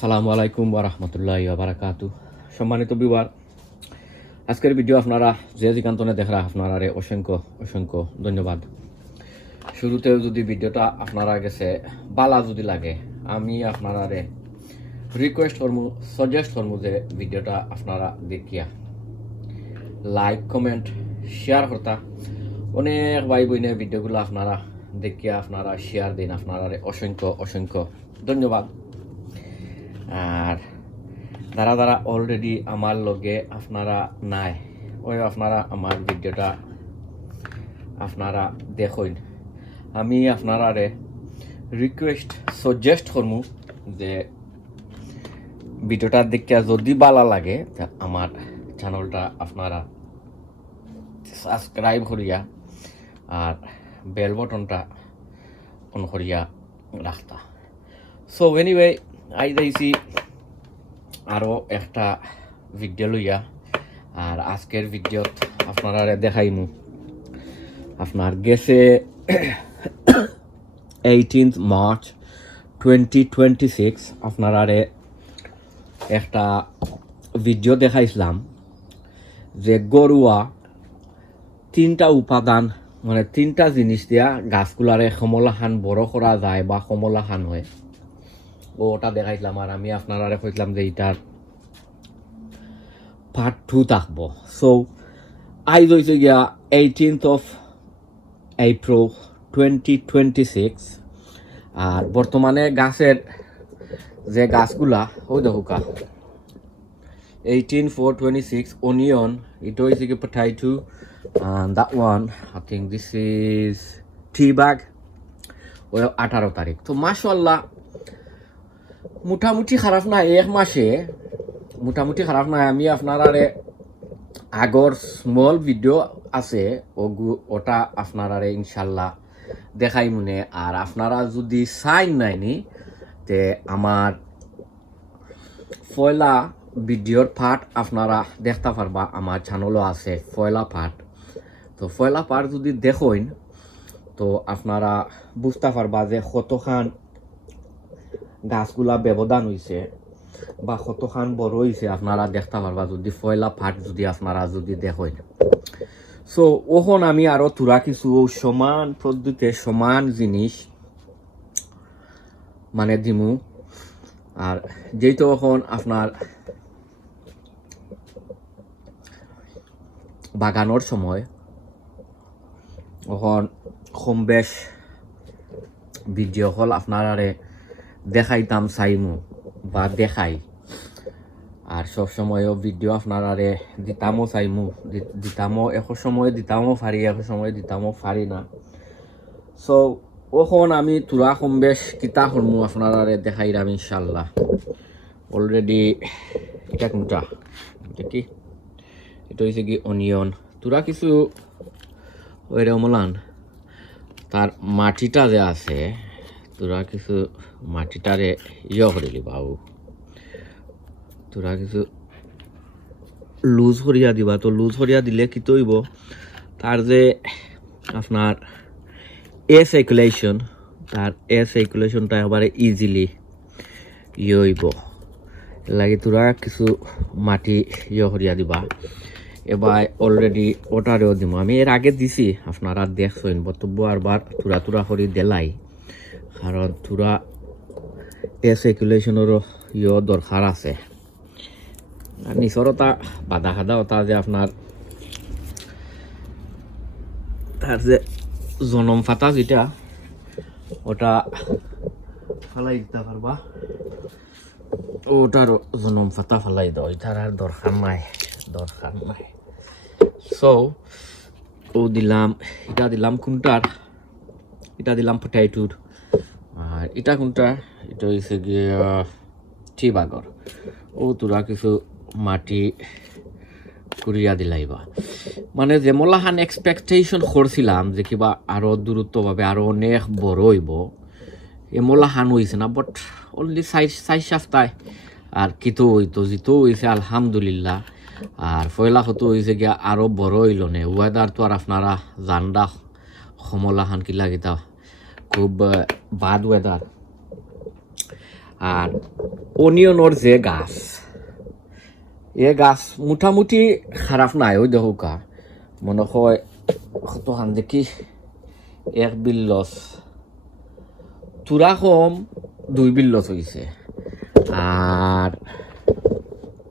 আসসালামু আলাইকুম ওয়া রাহমাতুল্লাহি ওয়া বারাকাতুহু। সম্মানিত ভিউয়ার, আজকের ভিডিও আপনারা যে যেখানে দেখরা আপনারা অসংখ্য অসংখ্য ধন্যবাদ। শুরুতেও যদি ভিডিওটা আপনারা গেছে বালা যদি লাগে, আমি আপনারা রিকোয়েস্ট করমু, সাজেস্ট করমু যে ভিডিওটা আপনারা দেখিয়া লাইক কমেন্ট শেয়ার করতা। অনেক ভাই বোনের ভিডিওগুলো আপনারা দেখিয়া আপনারা শেয়ার দিন, আপনারা অসংখ্য অসংখ্য ধন্যবাদ। আর যারা যারা অলরেডি আমার লগে আপনারা নাই, ওই আপনারা আমার ভিডিওটা আপনারা দেখুন। আমি আপনারা রিকোয়েস্ট সাজেস্ট করমু যে ভিডিওটা দেখে যদি ভালো লাগে আমার চ্যানেলটা আপনারা সাবস্ক্রাইব করিয়া আর বেল বটনটা অন করিয়া রাখতা। সো এনিওয়ে আই যাইছি আরও একটা ভিডিও লইয়া। আর আজকের ভিডিওত আপনারা দেখাইমু আপনার গেছে 18th মার্চ 2026 আপনারা একটা ভিডিও দেখাইছিলাম যে গরুয়া তিনটা উপাদান মানে তিনটা জিনিস দিয়া গাছগুলারে কমলাখান বড় করা যায় বা কমলাখান হয়, ওটা দেখাইছিলাম। আর আমি আপনারা কইছিলাম যে এটার পার্ট 2 থাকবো। সো আইজ হয়েছে গিয়া 18th of April 2026। আর বর্তমানে গাছের যে গাছগুলা ওই দেখুকা 18/4/26 অনিয়ন, এটা হয়েছে কি potato, and that one I think this is tea bag, ওই 18 তারিখ। তো মাশাআল্লাহ মোটামুটি খারাপ না, এক মাসে মোটামুটি খারাপ না। আমি আপনারা আগর স্মল ভিডিও আছে ওটা আপনারা ইনশাল্লাহ দেখাই মনে। আর আপনারা যদি সাইন নাইনি তে আমার পয়লা ভিডিওর পার্ট আপনারা দেখতে পারবা, আমার চ্যানেলও আছে পয়লা পার্ট। তো পয়লা পার্ট যদি দেখেন তো আপনারা বুঝতে পারবা যে কতখান গাছগুলা ব্যবধান হয়েছে বা কতখান বড় হয়েছে, আপনারা দেখতে পারবা যদি পয়লা পার্ট যদি আপনারা যদি দেখেন। সো ওখন আমি আরো তুরা কিছু সমান পদ্ধতিতে সমান জিনিস মানে দিমু। আর যেহেতু এখন আপনার বাগানোর সময়, এখন কম বেশ ভিডিও হল আপনারা দেখাইতাম চাইমু বা দেখাই। আর সব সময়ও ভিডিও আপনারা দিতামও চাইমু, দিতামও এক সময় দিতামও পারি, এক সময় দিতামও পারি না। সো ওখন আমি তুরা কম বেশ কিতা করমু আপনারা দেখাইলাম ইনশাল্লাহ। অলরেডি এটা কোনটা দেখি, এটা হয়েছে কি অনিয়ন। তুরা কিছু ওই রমলান তার মাটিটা যে আছে, তোরা কিছু মাটিটারে করিলি বাবু, তোরা কিছু লুজ করিয়া দিবা। তো লুজ করিয়া দিলে কি তৈব তার যে আপনার সার্কুলেশন, তার সার্কুলেশনটা এবারে ইজিলি হইব। লাগে তোরা কিছু মাটি করিয়া দিবা। এবার অলরেডি ওটারেও দিব, আমি এর আগে দিছি আপনারা দেখছেন বক্তব্য আরবার তুরা তুরা করি দেলাই, কারণ তুরা সার্কুলেশনেরও দরকার আছে। আর নিচরতা বাধা খাদা ওটা যে আপনার তার যে জনম ফাতা যেটা ওটা ফালাই দিতে পারবা, ওটারও জনম ফাতা ফালাই দাও, এটার আর দরকার নাই দরকার নাই। সো ও দিলাম, এটা দিলাম কোনটার, এটা দিলাম পটাইটুর। আর এটা কোনটা, এটা হয়েছে গিয়ে টি বাগর। ও তোরা কিছু মাটি করিয়া দিলাইবা। মানে যে মোলাহান এক্সপেকটেশন করছিলাম যে কিবা আরো দূরত্বভাবে আরো অনেক বড় হইব, এ মোলাহান হয়েছে না। বাট অনলি 4 সপ্তাহ আর কিতো হইতো জিতো হয়েছে আলহামদুলিল্লাহ। আর ফয়লা হতো হয়েছে গিয়া আরো বড় হইল নে। ওয়েদার তো আর আপনারা জানডা কমলাহান কি লাগিতা খুব বাদ ওয়েদার। আর অনিয়নের যে গাছ, এ গাছ মোটামুটি খারাপ নাই। ওই দেখুকা মনে হয় কতখান দেখি 1 বিল্লস, তুরা কম 2 বিল্লস হয়েছে। আর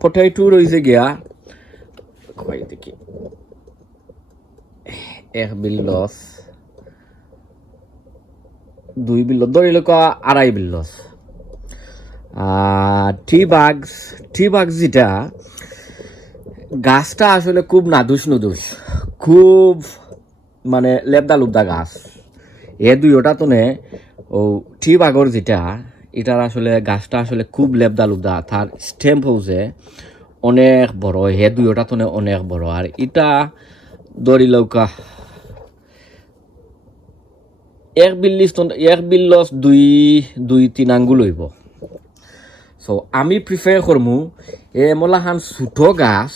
পটাইটু রয়েছে গিয়া কয় দেখি 1 বিল্লস, 2 বিল্লস, ধরে লোক 2.5 বিল্লস। আর টি বাগস যেটা গাছটা আসলে খুব নাদুস নুদুস, খুব মানে লেবদা লুবদা গাছ। এ দুইটা তো নে ও টি বাগর যেটা, এটার আসলে গাছটা আসলে খুব লেবদা লুবদা, তার স্টেম হচ্ছে অনেক বড়। হে দুইটা তো নে অনেক বড়। আর এটা দড়ি লৌকা 1 বিল্লস 2-3 আঙ্গুল হইব। সো আমি প্রিফার করমু এমলাহান ছোট গাছ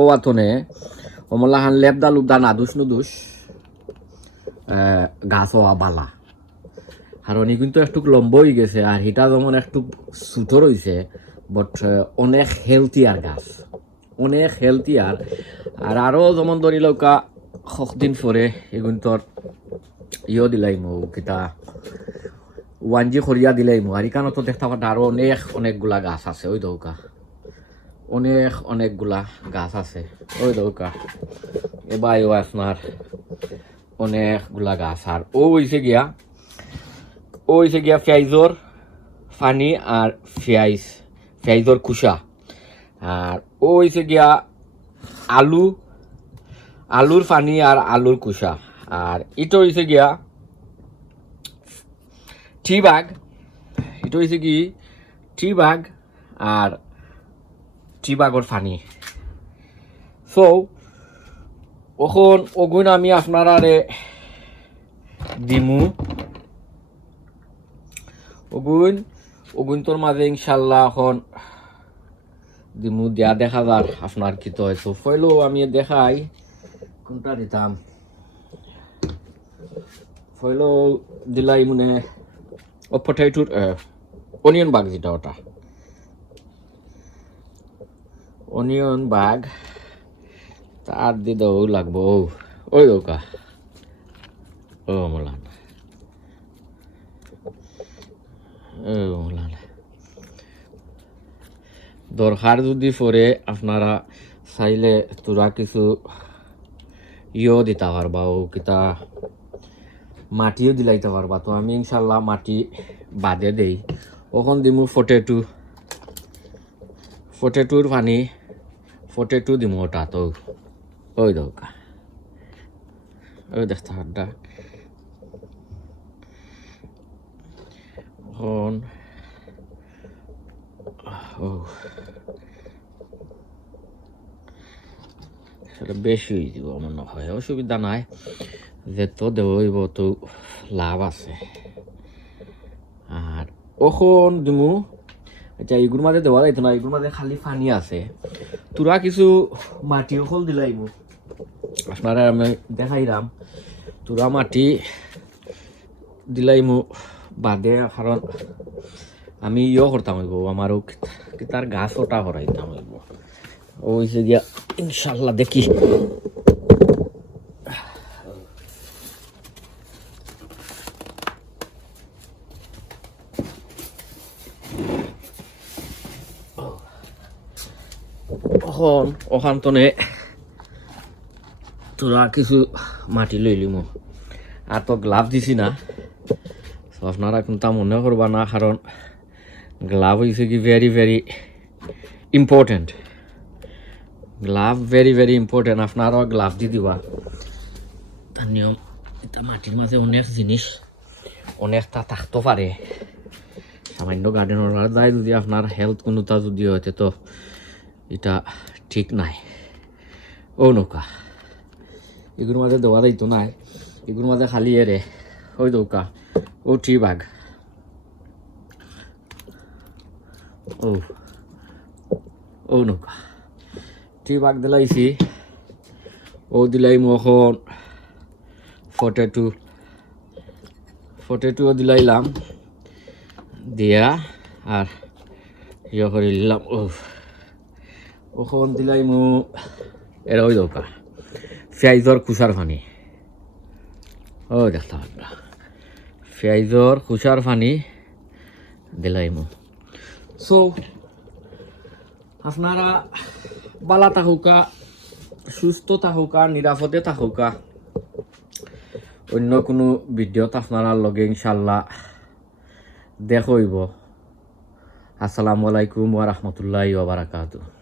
ও আতনে অমলাহান লেবদা লুবদা নাদুস নুদুস গাছ হওয়া বালা। কারণ ই কিন্তু একটু লম্ব হয়ে গেছে, আর হিটা যেমন একটু ছোট রয়েছে, বাট অনেক হেলথিয়ার গাছ, অনেক হেলথিয়ার। আর আরও যেমন ধরি লৌকা দিন পরে এগুন তোর দিলাইমু কিতা 1G খরিয়া দিলাইমু। আর এখানে তো দেখতে পাটা আরো অনেকগুলা গাছ আছে। ওই দৌকা অনেকগুলা গাছ আছে। ওই দৌকা এবার আপনার অনেকগুলা গাছ। আর ও হয়েছে গিয়া পেঁয়াজর ফানি আর পেঁয়াজর কুসা। আর ও হয়েছে গিয়া আলুর ফানি আর আলুর কুসা। আর এটা হয়েছে গিয়া টি বাগ, এটা হয়েছে কি টি বাগ আর টি বাগর ফানি। সো ওখন ওগুন আমি আপনারারে দিমু ওগুন তোর মাঝে ইনশাল্লাহ এখন দিমু দিয়া দেখা যার আপনার কি তো হয়তো ফইলেও আমি দেখাই কোনটা দিতাম। ফইলেও দিলাই মনে ও পটাইটুর অনিয়ন বাগ যেটা, ওটা অনিয়ন বাগ তার দিতেও লাগবো। ওই দৌকা ও মোলান দরকার যদি পরে আপনারা চাইলে তোরা কিছু দিতে পারবা, ও কিতা মাটিও দিলাইতে পারবা। তো আমি ইনশাল্লাহ মাটি বাদে দেই। ওখান দিমু ফটেটুর পানি, ফটেটু দিমু ওটা। তো ওই দৌকা ওই দেখতে হাড্ডা এখন সেটা বেশি হয়ে যাব মনে হয়, অসুবিধা নাই। যেত দেব তো লাভ আছে। আর ওখন দিমু আচ্ছা এগুর মাঝে দেওয়া যাইতো না, এগুর মাঝে খালি পানি আছে। তোরা কিছু মাটি ওখল দিলাইব, আপনারা আমি দেখাইলাম। তোরা মাটি দিলাইমু বাদে, কারণ আমি করতাম হইব আমারও তার গাছ ওটা করাইতাম হইব। ওই যে গিয়া ইনশাল্লাহ দেখি ওখান তনে তোরা কিছু মাটি লইলিমু। আর তো গ্লাভ দিছি না, আপনারা কিন্তু মনে করবা না, কারণ গ্লাভ হয়েছে কি very very important. Glove very very important. আপনারাও গ্লাভ দি দিবা। তার নিয়ম এটা মাটির মাঝে অনেক জিনিস অনেকটা থাকতে পারে। সামান্য গার্ডেনের যায় যদি আপনার হেলথ কোনোটা যদি হয়তো তো এটা ঠিক নাই। ও নৌকা এগুলোর মাঝে দেওয়া যাইতো নাই, এগুলোর মাঝে খালি এরে ওই দৌকা ও টি বাগ ও নৌকা টি বাগ দিলাইছি। ও দিলাই মখন ফটেটুও দিলাইলাম দিয়া। আর ইয়ে করে নিলাম ওখন দিলাই মু এর ওই দরকার পেঁয়াজর কুষার পানি ও দেখতে পারবা পেঁয়াজর কুষার পানি দিলাই মু সো আপনারা বালা থাকুকা সুস্থ থাকুকা নিরাপদে থাকুকা অন্য কোনো ভিডিওত আপনারা লগে ইনশাল্লাহ দেখইব আসসালামু আলাইকুম ওয়া রাহমাতুল্লাহি ওয়া বারাকাতুহু।